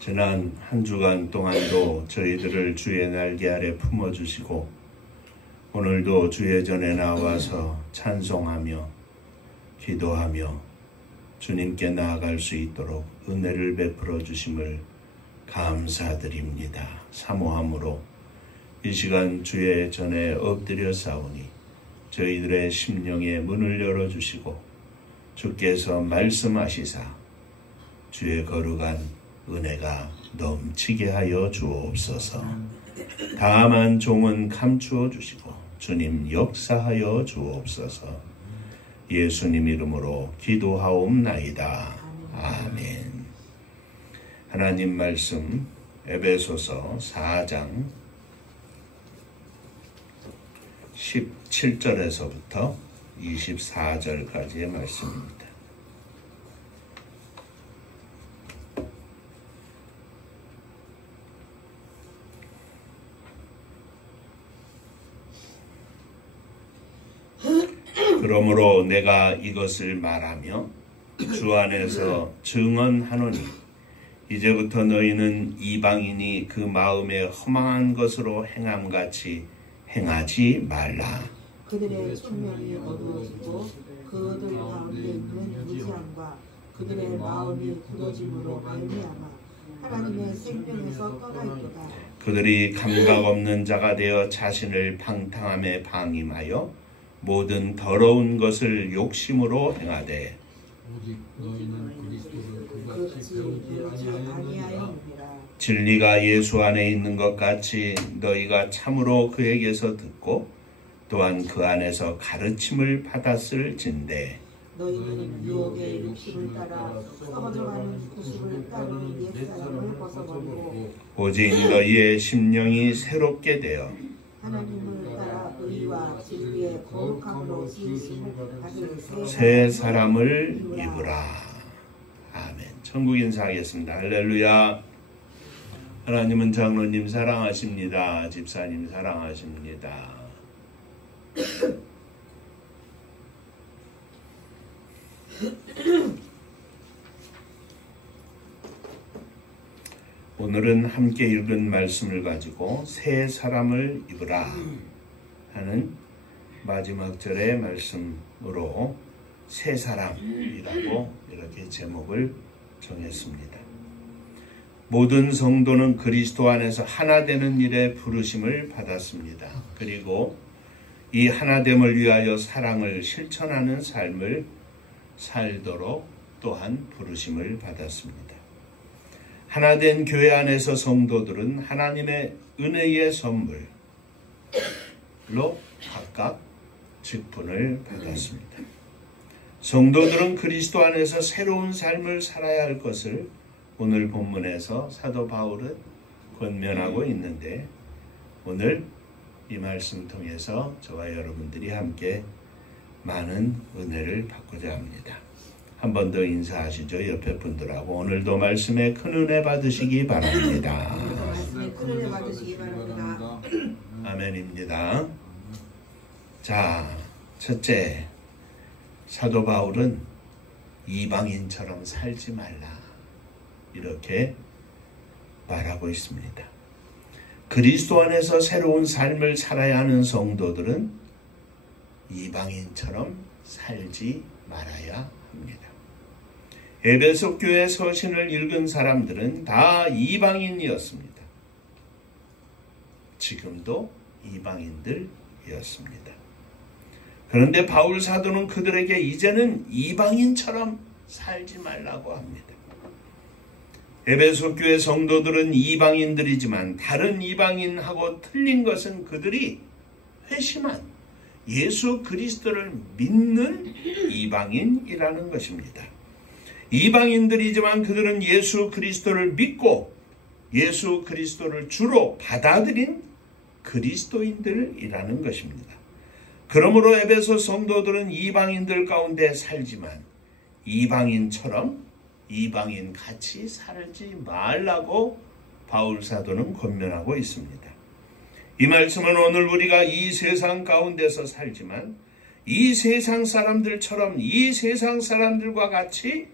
지난 한 주간 동안도 저희들을 주의 날개 아래 품어주시고 오늘도 주의 전에 나와서 찬송하며 기도하며 주님께 나아갈 수 있도록 은혜를 베풀어 주심을 감사드립니다. 사모함으로 이 시간 주의 전에 엎드려 싸우니 저희들의 심령의 문을 열어주시고 주께서 말씀하시사 주의 거룩한 은혜가 넘치게 하여 주옵소서. 다만 종은 감추어 주시고 주님 역사하여 주옵소서. 예수님 이름으로 기도하옵나이다. 아멘. 하나님 말씀 에베소서 4장 17절에서부터 24절까지의 말씀입니다. 그러므로 내가 이것을 말하며 주 안에서 증언하노니 이제부터 너희는 이방인이 그 마음에 허망한 것으로 행함같이 행하지 말라. 그들의 총명이 어두워지고 그들 가운데 있는 무지함과 그들의 마음이 굳어짐으로 말미암아 하나님의 생명에서 떠나 있도다. 그들이 감각 없는 자가 되어 자신을 방탕함에 방임하여 모든 더러운 것을 욕심으로 행하되 오직 너희는 그리스도를 그같이 배우지 아니하였느니라. 진리가 예수 안에 있는 것 같이 너희가 참으로 그에게서 듣고 또한 그 안에서 가르침을 받았을진대 너희는 유혹의 욕심을 따라 썩어져가는 구습을 따르는 옛사람을 벗어버리고 오직 너희의 심령이 새롭게 되어 하나님을 따라 의와 진리의 거룩함으로 지으심을 받은 새 사람을 입으라. 아멘. 천국 인사하겠습니다. 할렐루야. 하나님은 장로님 사랑하십니다. 집사님 사랑하십니다. 오늘은 함께 읽은 말씀을 가지고 새 사람을 입으라 하는 마지막 절의 말씀으로 새 사람이라고 이렇게 제목을 정했습니다. 모든 성도는 그리스도 안에서 하나 되는 일에 부르심을 받았습니다. 그리고 이 하나됨을 위하여 사랑을 실천하는 삶을 살도록 또한 부르심을 받았습니다. 하나된 교회 안에서 성도들은 하나님의 은혜의 선물로 각각 직분을 받았습니다. 성도들은 그리스도 안에서 새로운 삶을 살아야 할 것을 오늘 본문에서 사도 바울은 권면하고 있는데 오늘 이 말씀 통해서 저와 여러분들이 함께 많은 은혜를 받고자 합니다. 한 번 더 인사하시죠. 옆에 분들하고 오늘도 말씀에 큰 은혜 받으시기 바랍니다. 큰 은혜 받으시기 바랍니다. 아멘입니다. 자, 첫째, 사도 바울은 이방인처럼 살지 말라 이렇게 말하고 있습니다. 그리스도 안에서 새로운 삶을 살아야 하는 성도들은 이방인처럼 살지 말아야 합니다. 에베소 교회 서신을 읽은 사람들은 다 이방인이었습니다. 지금도 이방인들이었습니다. 그런데 바울 사도는 그들에게 이제는 이방인처럼 살지 말라고 합니다. 에베소 교회 성도들은 이방인들이지만 다른 이방인하고 틀린 것은 그들이 회심한 예수 그리스도를 믿는 이방인이라는 것입니다. 이방인들이지만 그들은 예수 그리스도를 믿고 예수 그리스도를 주로 받아들인 그리스도인들이라는 것입니다. 그러므로 에베소 성도들은 이방인들 가운데 살지만 이방인처럼 이방인 같이 살지 말라고 바울 사도는 권면하고 있습니다. 이 말씀은 오늘 우리가 이 세상 가운데서 살지만 이 세상 사람들처럼 이 세상 사람들과 같이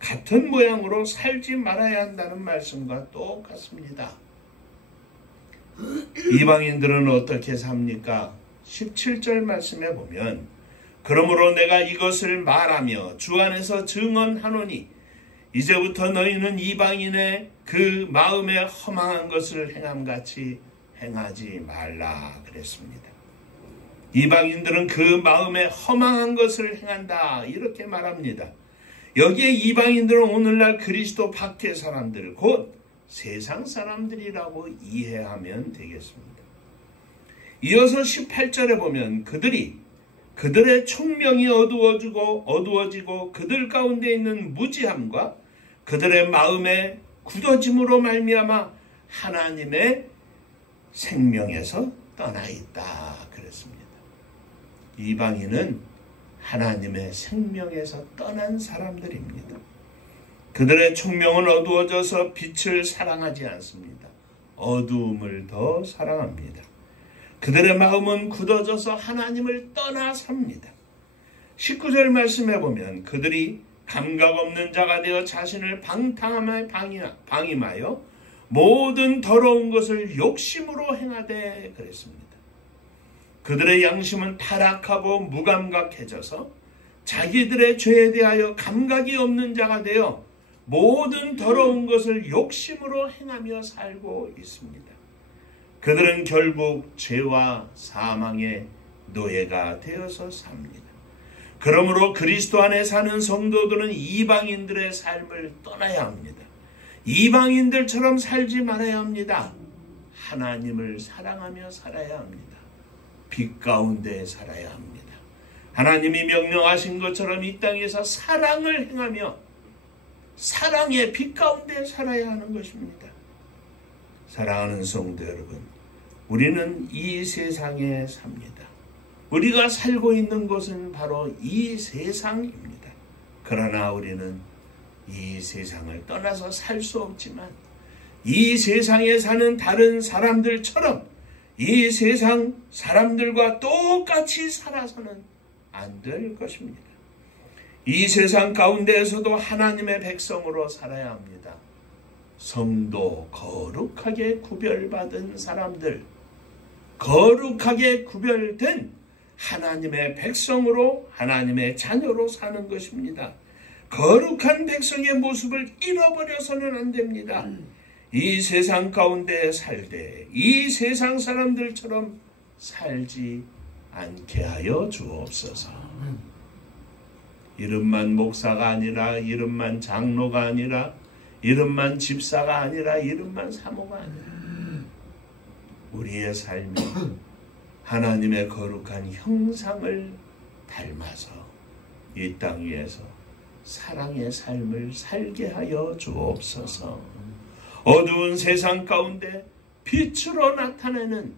같은 모양으로 살지 말아야 한다는 말씀과 똑같습니다. 이방인들은 어떻게 삽니까? 17절 말씀에 보면 그러므로 내가 이것을 말하며 주 안에서 증언하노니 이제부터 너희는 이방인의 그 마음에 허망한 것을 행함같이 행하지 말라 그랬습니다. 이방인들은 그 마음에 허망한 것을 행한다 이렇게 말합니다. 여기에 이방인들은 오늘날 그리스도 밖의 사람들 곧 세상 사람들이라고 이해하면 되겠습니다. 이어서 18절에 보면 그들의 총명이 어두워지고 그들 가운데 있는 무지함과 그들의 마음의 굳어짐으로 말미암아 하나님의 생명에서 떠나 있다 그랬습니다. 이방인은 하나님의 생명에서 떠난 사람들입니다. 그들의 총명은 어두워져서 빛을 사랑하지 않습니다. 어두움을 더 사랑합니다. 그들의 마음은 굳어져서 하나님을 떠나 삽니다. 19절 말씀에 보면 그들이 감각 없는 자가 되어 자신을 방탕함에 방임하여 모든 더러운 것을 욕심으로 행하되 그랬습니다. 그들의 양심은 타락하고 무감각해져서 자기들의 죄에 대하여 감각이 없는 자가 되어 모든 더러운 것을 욕심으로 행하며 살고 있습니다. 그들은 결국 죄와 사망의 노예가 되어서 삽니다. 그러므로 그리스도 안에 사는 성도들은 이방인들의 삶을 떠나야 합니다. 이방인들처럼 살지 말아야 합니다. 하나님을 사랑하며 살아야 합니다. 빛 가운데 살아야 합니다. 하나님이 명령하신 것처럼 이 땅에서 사랑을 행하며 사랑의 빛 가운데 살아야 하는 것입니다. 사랑하는 성도 여러분, 우리는 이 세상에 삽니다. 우리가 살고 있는 곳은 바로 이 세상입니다. 그러나 우리는 이 세상을 떠나서 살 수 없지만 이 세상에 사는 다른 사람들처럼 이 세상 사람들과 똑같이 살아서는 안 될 것입니다. 이 세상 가운데에서도 하나님의 백성으로 살아야 합니다. 성도, 거룩하게 구별받은 사람들, 거룩하게 구별된 하나님의 백성으로 하나님의 자녀로 사는 것입니다. 거룩한 백성의 모습을 잃어버려서는 안 됩니다. 이 세상 가운데 살되 이 세상 사람들처럼 살지 않게 하여 주옵소서. 이름만 목사가 아니라 이름만 장로가 아니라 이름만 집사가 아니라 이름만 사모가 아니라 우리의 삶이 하나님의 거룩한 형상을 닮아서 이 땅 위에서 사랑의 삶을 살게 하여 주옵소서. 어두운 세상 가운데 빛으로 나타내는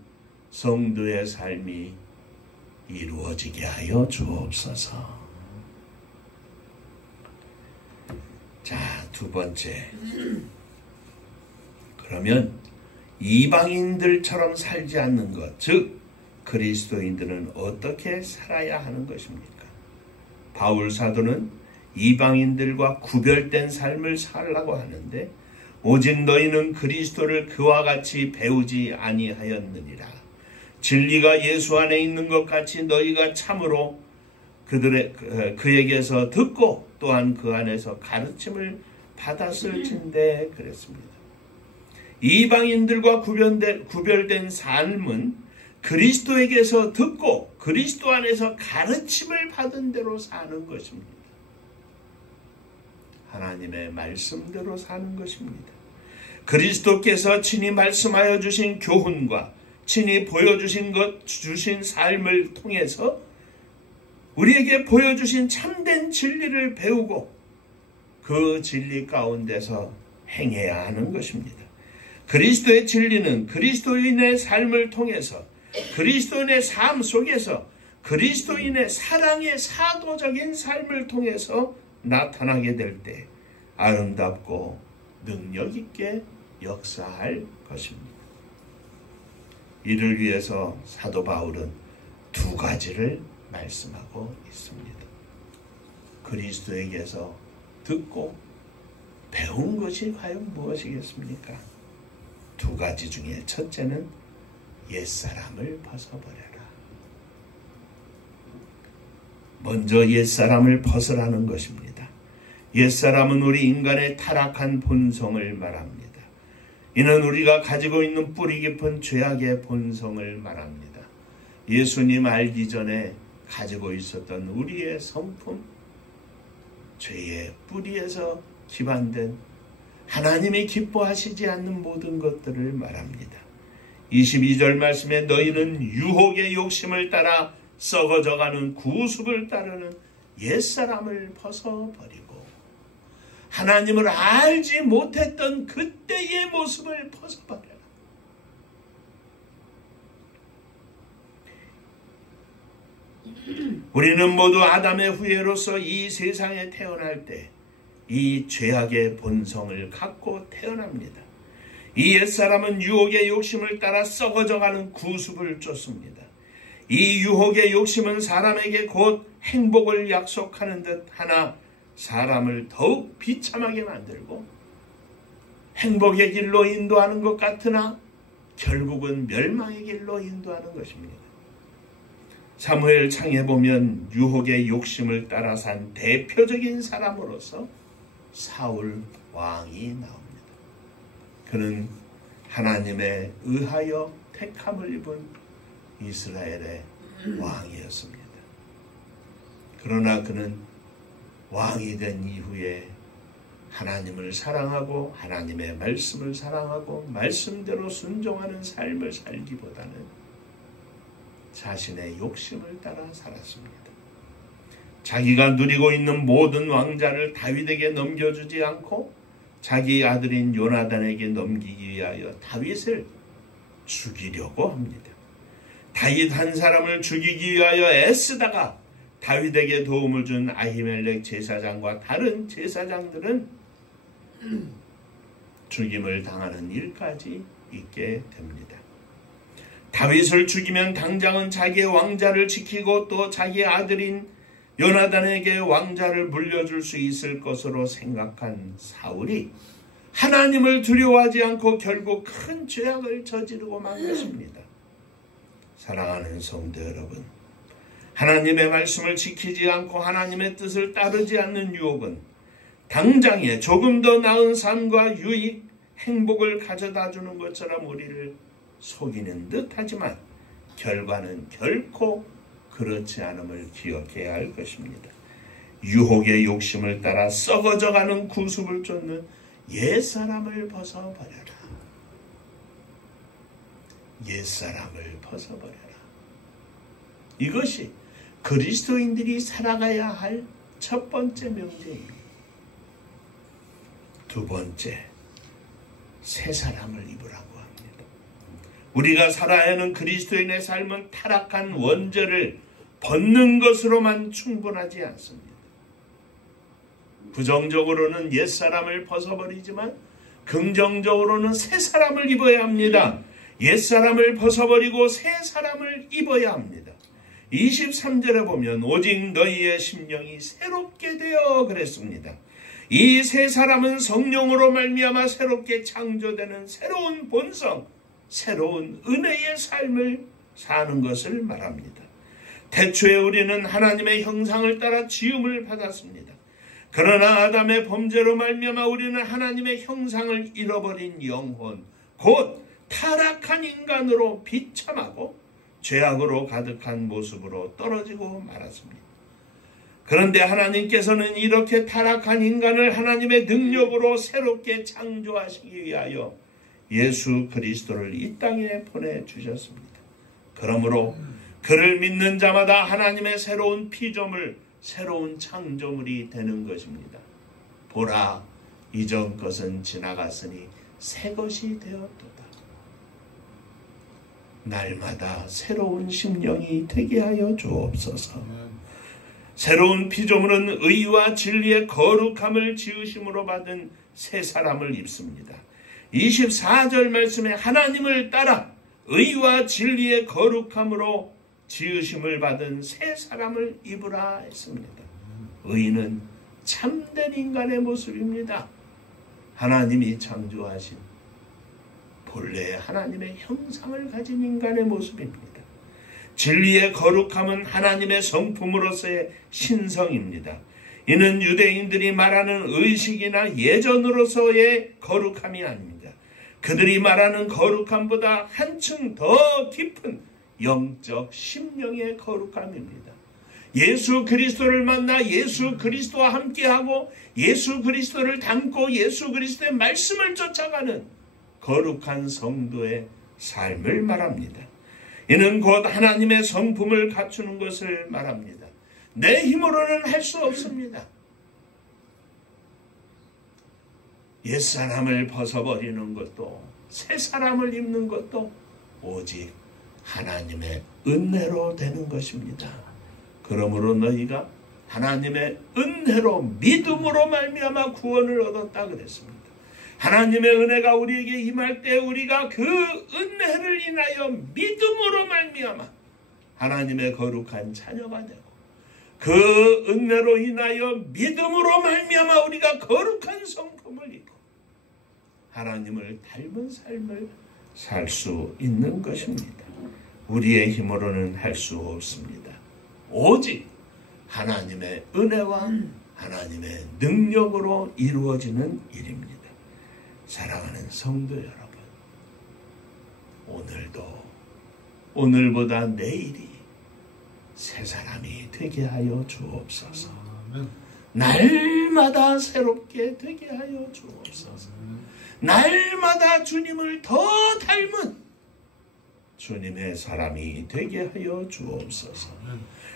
성도의 삶이 이루어지게 하여 주옵소서. 자, 두 번째. 그러면 이방인들처럼 살지 않는 것, 즉 그리스도인들은 어떻게 살아야 하는 것입니까? 바울 사도는 이방인들과 구별된 삶을 살라고 하는데 오직 너희는 그리스도를 그와 같이 배우지 아니하였느니라. 진리가 예수 안에 있는 것 같이 너희가 참으로 그에게서 듣고 또한 그 안에서 가르침을 받았을진데 그랬습니다. 이방인들과 구별된 삶은 그리스도에게서 듣고 그리스도 안에서 가르침을 받은 대로 사는 것입니다. 하나님의 말씀대로 사는 것입니다. 그리스도께서 친히 말씀하여 주신 교훈과 친히 주신 삶을 통해서 우리에게 보여주신 참된 진리를 배우고 그 진리 가운데서 행해야 하는 것입니다. 그리스도의 진리는 그리스도인의 삶을 통해서 그리스도인의 삶 속에서 그리스도인의 사랑의 사도적인 삶을 통해서 나타나게 될 때 아름답고 능력 있게 역사할 것입니다. 이를 위해서 사도 바울은 두 가지를 말씀하고 있습니다. 그리스도에게서 듣고 배운 것이 과연 무엇이겠습니까? 두 가지 중에 첫째는 옛사람을 벗어버려라. 먼저 옛사람을 벗으라는 것입니다. 옛사람은 우리 인간의 타락한 본성을 말합니다. 이는 우리가 가지고 있는 뿌리 깊은 죄악의 본성을 말합니다. 예수님 알기 전에 가지고 있었던 우리의 성품, 죄의 뿌리에서 기반된 하나님이 기뻐하시지 않는 모든 것들을 말합니다. 22절 말씀에 너희는 유혹의 욕심을 따라 썩어져가는 구습을 따르는 옛사람을 벗어버리고 하나님을 알지 못했던 그때의 모습을 벗어버려라. 우리는 모두 아담의 후예로서 이 세상에 태어날 때 이 죄악의 본성을 갖고 태어납니다. 이 옛사람은 유혹의 욕심을 따라 썩어져가는 구습을 쫓습니다. 이 유혹의 욕심은 사람에게 곧 행복을 약속하는 듯 하나 사람을 더욱 비참하게 만들고 행복의 길로 인도하는 것 같으나 결국은 멸망의 길로 인도하는 것입니다. 사무엘 창에 보면 유혹의 욕심을 따라 산 대표적인 사람으로서 사울 왕이 나옵니다. 그는 하나님에 의하여 택함을 입은 이스라엘의 왕이었습니다. 그러나 그는 왕이 된 이후에 하나님을 사랑하고 하나님의 말씀을 사랑하고 말씀대로 순종하는 삶을 살기보다는 자신의 욕심을 따라 살았습니다. 자기가 누리고 있는 모든 왕자를 다윗에게 넘겨주지 않고 자기 아들인 요나단에게 넘기기 위하여 다윗을 죽이려고 합니다. 다윗 한 사람을 죽이기 위하여 애쓰다가 다윗에게 도움을 준 아히멜렉 제사장과 다른 제사장들은 죽임을 당하는 일까지 있게 됩니다. 다윗을 죽이면 당장은 자기의 왕자를 지키고 또 자기의 아들인 요나단에게 왕자를 물려줄 수 있을 것으로 생각한 사울이 하나님을 두려워하지 않고 결국 큰 죄악을 저지르고 만 것입니다. 사랑하는 성도 여러분, 하나님의 말씀을 지키지 않고 하나님의 뜻을 따르지 않는 유혹은 당장에 조금 더 나은 삶과 유익, 행복을 가져다 주는 것처럼 우리를 속이는 듯 하지만 결과는 결코 그렇지 않음을 기억해야 할 것입니다. 유혹의 욕심을 따라 썩어져가는 구습을 쫓는 옛사람을 벗어버려라. 옛사람을 벗어버려라. 이것이 그리스도인들이 살아가야 할 첫 번째 명제입니다. 두 번째, 새 사람을 입으라고 합니다. 우리가 살아야 하는 그리스도인의 삶은 타락한 원죄를 벗는 것으로만 충분하지 않습니다. 부정적으로는 옛사람을 벗어버리지만 긍정적으로는 새 사람을 입어야 합니다. 옛사람을 벗어버리고 새 사람을 입어야 합니다. 23절에 보면 오직 너희의 심령이 새롭게 되어 그랬습니다. 이 새 사람은 성령으로 말미암아 새롭게 창조되는 새로운 본성, 새로운 은혜의 삶을 사는 것을 말합니다. 태초에 우리는 하나님의 형상을 따라 지음을 받았습니다. 그러나 아담의 범죄로 말미암아 우리는 하나님의 형상을 잃어버린 영혼, 곧 타락한 인간으로 비참하고 죄악으로 가득한 모습으로 떨어지고 말았습니다. 그런데 하나님께서는 이렇게 타락한 인간을 하나님의 능력으로 새롭게 창조하시기 위하여 예수 그리스도를 이 땅에 보내주셨습니다. 그러므로 그를 믿는 자마다 하나님의 새로운 피조물, 새로운 창조물이 되는 것입니다. 보라, 이전 것은 지나갔으니 새 것이 되었도다. 날마다 새로운 심령이 되게 하여 주옵소서. 새로운 피조물은 의와 진리의 거룩함을 지으심으로 받은 새 사람을 입습니다. 24절 말씀에 하나님을 따라 의와 진리의 거룩함으로 지으심을 받은 새 사람을 입으라 했습니다. 의는 참된 인간의 모습입니다. 하나님이 창조하신 본래 하나님의 형상을 가진 인간의 모습입니다. 진리의 거룩함은 하나님의 성품으로서의 신성입니다. 이는 유대인들이 말하는 의식이나 예전으로서의 거룩함이 아닙니다. 그들이 말하는 거룩함보다 한층 더 깊은 영적 심령의 거룩함입니다. 예수 그리스도를 만나 예수 그리스도와 함께하고 예수 그리스도를 닮고 예수 그리스도의 말씀을 쫓아가는 거룩한 성도의 삶을 말합니다. 이는 곧 하나님의 성품을 갖추는 것을 말합니다. 내 힘으로는 할 수 없습니다. 옛사람을 벗어버리는 것도 새 사람을 입는 것도 오직 하나님의 은혜로 되는 것입니다. 그러므로 너희가 하나님의 은혜로 믿음으로 말미암아 구원을 얻었다 그랬습니다. 하나님의 은혜가 우리에게 임할 때 우리가 그 은혜를 인하여 믿음으로 말미암아 하나님의 거룩한 자녀가 되고 그 은혜로 인하여 믿음으로 말미암아 우리가 거룩한 성품을 입고 하나님을 닮은 삶을 살 수 있는 것입니다. 우리의 힘으로는 할 수 없습니다. 오직 하나님의 은혜와 하나님의 능력으로 이루어지는 일입니다. 사랑하는 성도 여러분, 오늘도 오늘보다 내일이 새 사람이 되게 하여 주옵소서. 날마다 새롭게 되게 하여 주옵소서. 날마다 주님을 더 닮은 주님의 사람이 되게 하여 주옵소서.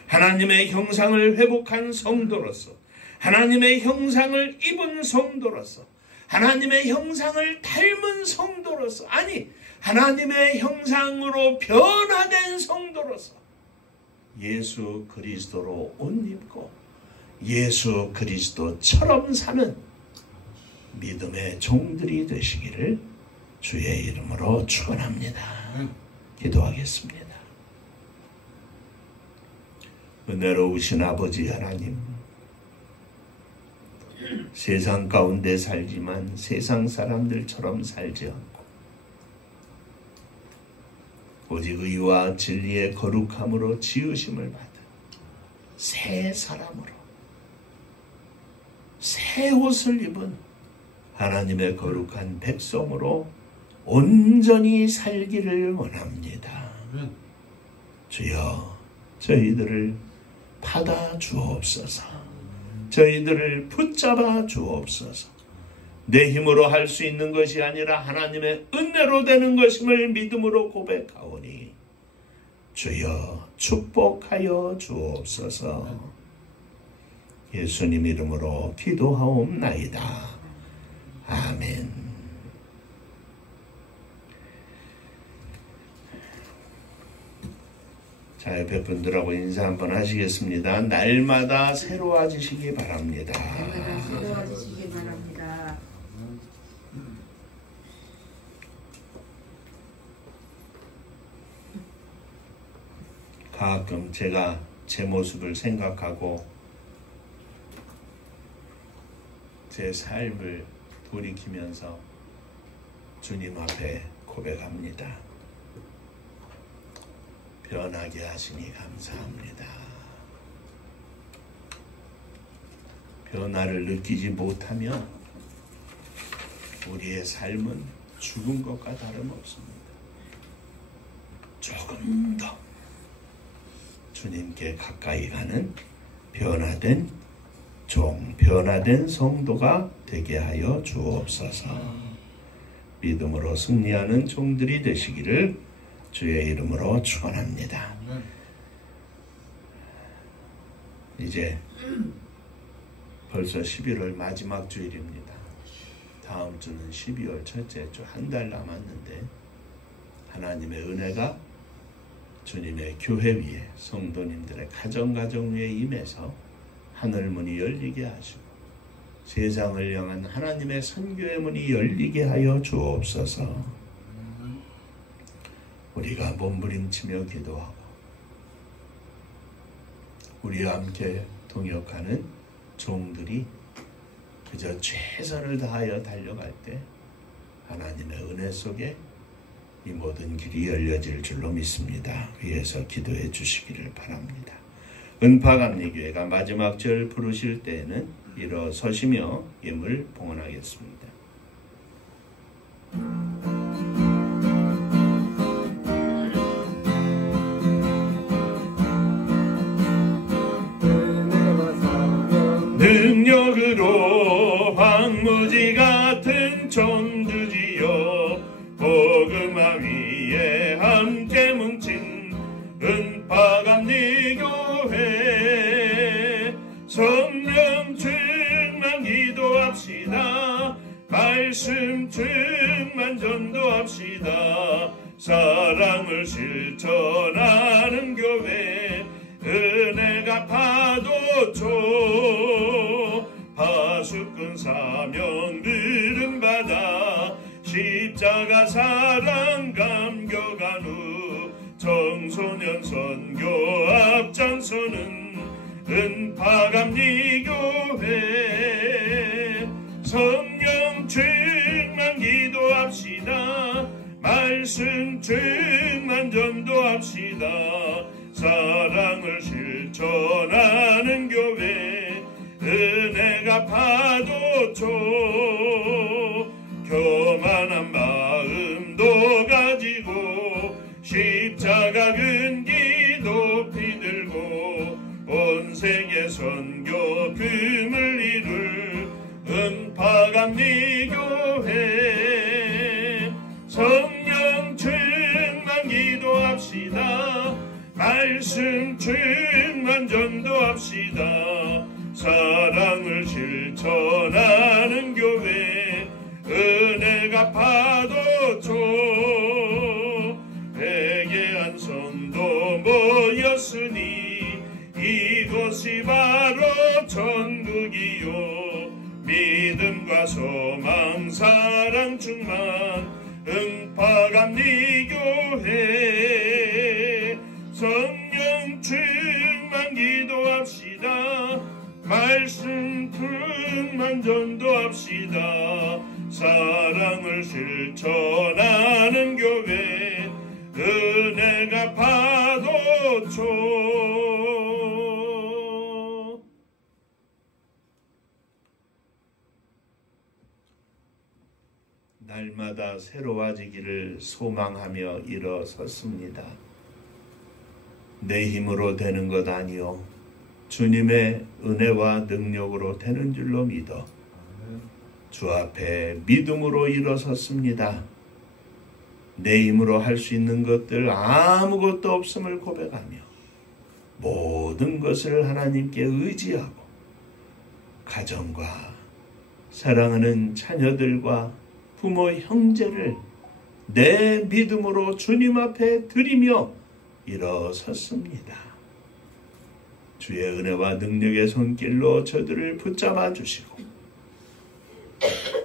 하나님의 형상을 회복한 성도로서, 하나님의 형상을 입은 성도로서, 하나님의 형상을 닮은 성도로서, 아니 하나님의 형상으로 변화된 성도로서 예수 그리스도로 옷 입고 예수 그리스도처럼 사는 믿음의 종들이 되시기를 주의 이름으로 축원합니다. 기도하겠습니다. 은혜로우신 아버지 하나님, 세상 가운데 살지만 세상 사람들처럼 살지 않고 오직 의와 진리의 거룩함으로 지으심을 받은 새 사람으로 새 옷을 입은 하나님의 거룩한 백성으로 온전히 살기를 원합니다. 주여, 저희들을 받아 주옵소서. 저희들을 붙잡아 주옵소서. 내 힘으로 할 수 있는 것이 아니라 하나님의 은혜로 되는 것임을 믿음으로 고백하오니 주여 축복하여 주옵소서. 예수님 이름으로 기도하옵나이다. 아멘. 자, 옆에 분들하고 인사 한번 하시겠습니다. 날마다 새로워지시기 바랍니다. 날마다 새로워지시기 바랍니다. 가끔 제가 제 모습을 생각하고 제 삶을 돌이키면서 주님 앞에 고백합니다. 변하게 하시니 감사합니다. 변화를 느끼지 못하면 우리의 삶은 죽은 것과 다름없습니다. 조금 더 주님께 가까이 가는 변화된 종, 변화된 성도가 되게 하여 주옵소서. 믿음으로 승리하는 종들이 되시기를 주의 이름으로 축원합니다. 이제 벌써 11월 마지막 주일입니다. 다음 주는 12월 첫째 주, 한 달 남았는데 하나님의 은혜가 주님의 교회 위에, 성도님들의 가정 위에 임해서 하늘문이 열리게 하시고 세상을 향한 하나님의 선교의 문이 열리게 하여 주옵소서. 우리가 몸부림치며 기도하고 우리와 함께 동역하는 종들이 그저 최선을 다하여 달려갈 때 하나님의 은혜 속에 이 모든 길이 열려질 줄로 믿습니다. 위에서 기도해 주시기를 바랍니다. 은파감리교회가 마지막 절 부르실 때에는 일어서시며 예물 봉헌하겠습니다. 능력으로 황무지 같은 천주지여 복음화 위에 함께 뭉친 은파감리교회 성령 충만 기도합시다. 말씀 충만 전도합시다. 사랑을 실천하는 교회 은혜가 파도초 파수꾼 사명 들음받아 십자가 사랑 감격한 후 청소년 선교 앞장서는 은파감리교회 성령 충만 기도합시다. 말씀 충만 전도합시다. 사랑을 실천하는 교회 은혜가 파도초 교만한 마음도 가지고 십자가 근기 높이 들고 온 세계 선교 금을 이룰 은파감리교회 성령 충만 기도합시다. 말씀 충만 전도합시다. 사랑을 실천하는 교회 은혜가 파도초 회개한 성도 모였으니 이곳이 바로 천국이요 믿음과 소망 사랑 충만 은파감리교회 성령 충만 기도합시다. 말씀 충만 전도합시다. 사랑을 실천하는 교회 은혜가 파도초 날마다 새로워지기를 소망하며 일어섰습니다. 내 힘으로 되는 것 아니요 주님의 은혜와 능력으로 되는 줄로 믿어 주 앞에 믿음으로 일어섰습니다. 내 힘으로 할 수 있는 것들 아무것도 없음을 고백하며 모든 것을 하나님께 의지하고 가정과 사랑하는 자녀들과 부모 형제를 내 믿음으로 주님 앞에 드리며 일어섰습니다. 주의 은혜와 능력의 손길로 저들을 붙잡아 주시고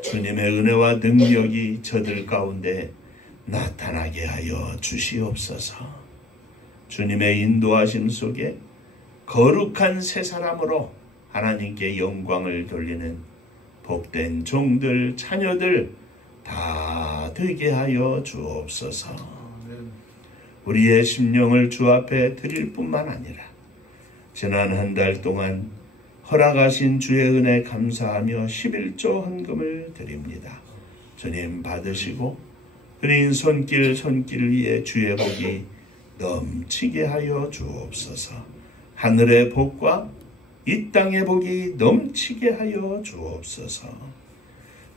주님의 은혜와 능력이 저들 가운데 나타나게 하여 주시옵소서. 주님의 인도하심 속에 거룩한 새 사람으로 하나님께 영광을 돌리는 복된 종들 자녀들 다 되게 하여 주옵소서. 우리의 심령을 주 앞에 드릴 뿐만 아니라 지난 한 달 동안 허락하신 주의 은혜 감사하며 11조 헌금을 드립니다. 주님 받으시고 그린 손길 위에 주의 복이 넘치게 하여 주옵소서. 하늘의 복과 이 땅의 복이 넘치게 하여 주옵소서.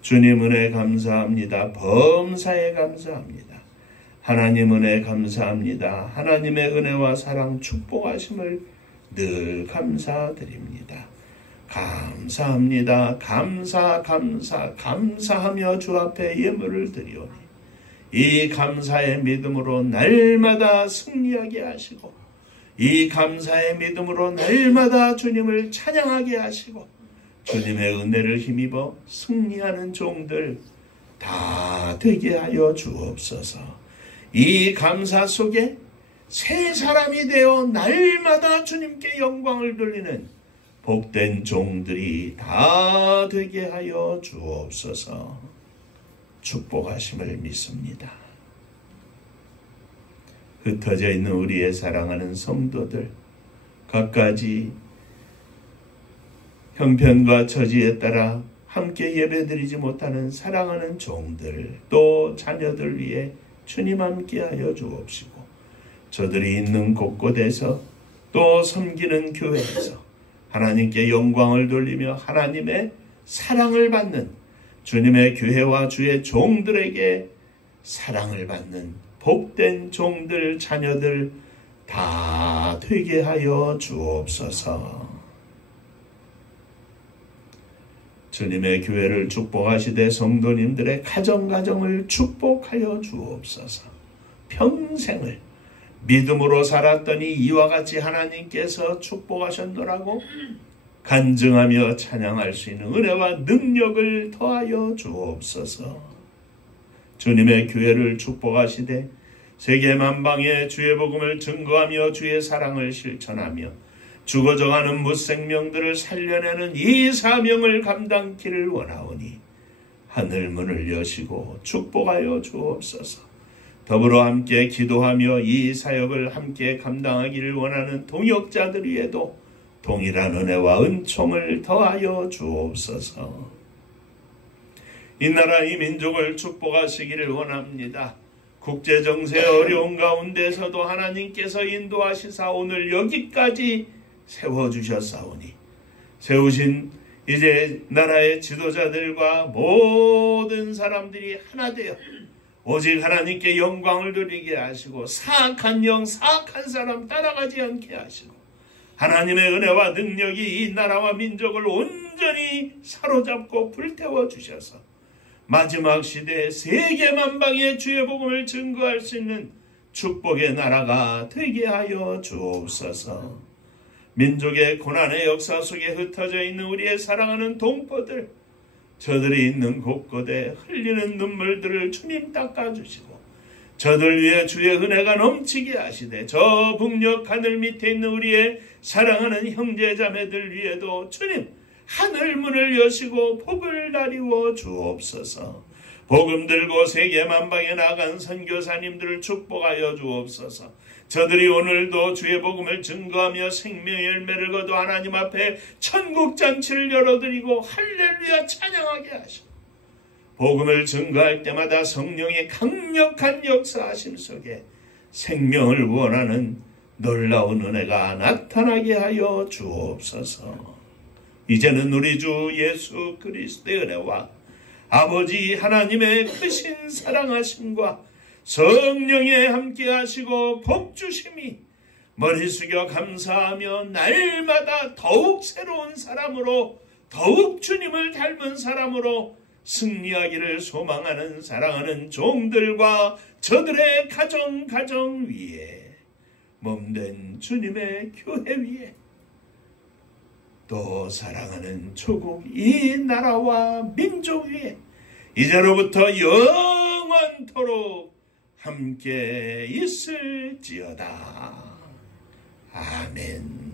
주님 은혜 감사합니다. 범사에 감사합니다. 하나님 은혜 감사합니다. 하나님의 은혜와 사랑 축복하심을 늘 감사드립니다. 감사합니다. 감사하며 주 앞에 예물을 드리오니 이 감사의 믿음으로 날마다 승리하게 하시고 이 감사의 믿음으로 날마다 주님을 찬양하게 하시고 주님의 은혜를 힘입어 승리하는 종들 다 되게 하여 주옵소서. 이 감사 속에 새 사람이 되어 날마다 주님께 영광을 돌리는 복된 종들이 다 되게 하여 주옵소서. 축복하심을 믿습니다. 흩어져 있는 우리의 사랑하는 성도들, 각가지 형편과 처지에 따라 함께 예배드리지 못하는 사랑하는 종들, 또 자녀들 위해 주님 함께하여 주옵시고, 저들이 있는 곳곳에서 또 섬기는 교회에서 하나님께 영광을 돌리며 하나님의 사랑을 받는 주님의 교회와 주의 종들에게 사랑을 받는 복된 종들, 자녀들 다 되게 하여 주옵소서. 주님의 교회를 축복하시되 성도님들의 가정가정을 축복하여 주옵소서. 평생을 믿음으로 살았더니 이와 같이 하나님께서 축복하셨노라고 간증하며 찬양할 수 있는 은혜와 능력을 더하여 주옵소서. 주님의 교회를 축복하시되 세계 만방에 주의 복음을 증거하며 주의 사랑을 실천하며 죽어져가는 무생명들을 살려내는 이 사명을 감당키를 원하오니 하늘 문을 여시고 축복하여 주옵소서. 더불어 함께 기도하며 이 사역을 함께 감당하기를 원하는 동역자들 위에도 동일한 은혜와 은총을 더하여 주옵소서. 이 나라 이 민족을 축복하시기를 원합니다. 국제정세 어려운 가운데서도 하나님께서 인도하시사 오늘 여기까지 세워주셨사오니 세우신 이제 나라의 지도자들과 모든 사람들이 하나 되어 오직 하나님께 영광을 돌리게 하시고 사악한 영, 사악한 사람 따라가지 않게 하시고 하나님의 은혜와 능력이 이 나라와 민족을 온전히 사로잡고 불태워 주셔서 마지막 시대에 세계 만방에 주의 복음을 증거할 수 있는 축복의 나라가 되게 하여 주옵소서. 민족의 고난의 역사 속에 흩어져 있는 우리의 사랑하는 동포들, 저들이 있는 곳곳에 흘리는 눈물들을 주님 닦아주시고 저들 위해 주의 은혜가 넘치게 하시되 저 북녘 하늘 밑에 있는 우리의 사랑하는 형제자매들 위에도 주님 하늘 문을 여시고 복을 다리워 주옵소서. 복음 들고 세계 만방에 나간 선교사님들을 축복하여 주옵소서. 저들이 오늘도 주의 복음을 증거하며 생명의 열매를 거둬 하나님 앞에 천국잔치를 열어드리고 할렐루야 찬양하게 하시고 복음을 증거할 때마다 성령의 강력한 역사하심 속에 생명을 원하는 놀라운 은혜가 나타나게 하여 주옵소서. 이제는 우리 주 예수 그리스도의 은혜와 아버지 하나님의 크신 사랑하심과 성령에 함께 하시고 복주심이 머리 숙여 감사하며 날마다 더욱 새로운 사람으로 더욱 주님을 닮은 사람으로 승리하기를 소망하는 사랑하는 종들과 저들의 가정 위에 몸된 주님의 교회 위에 또 사랑하는 조국 이 나라와 민족 위에 이제로부터 영원토록 함께 있을지어다. 아멘.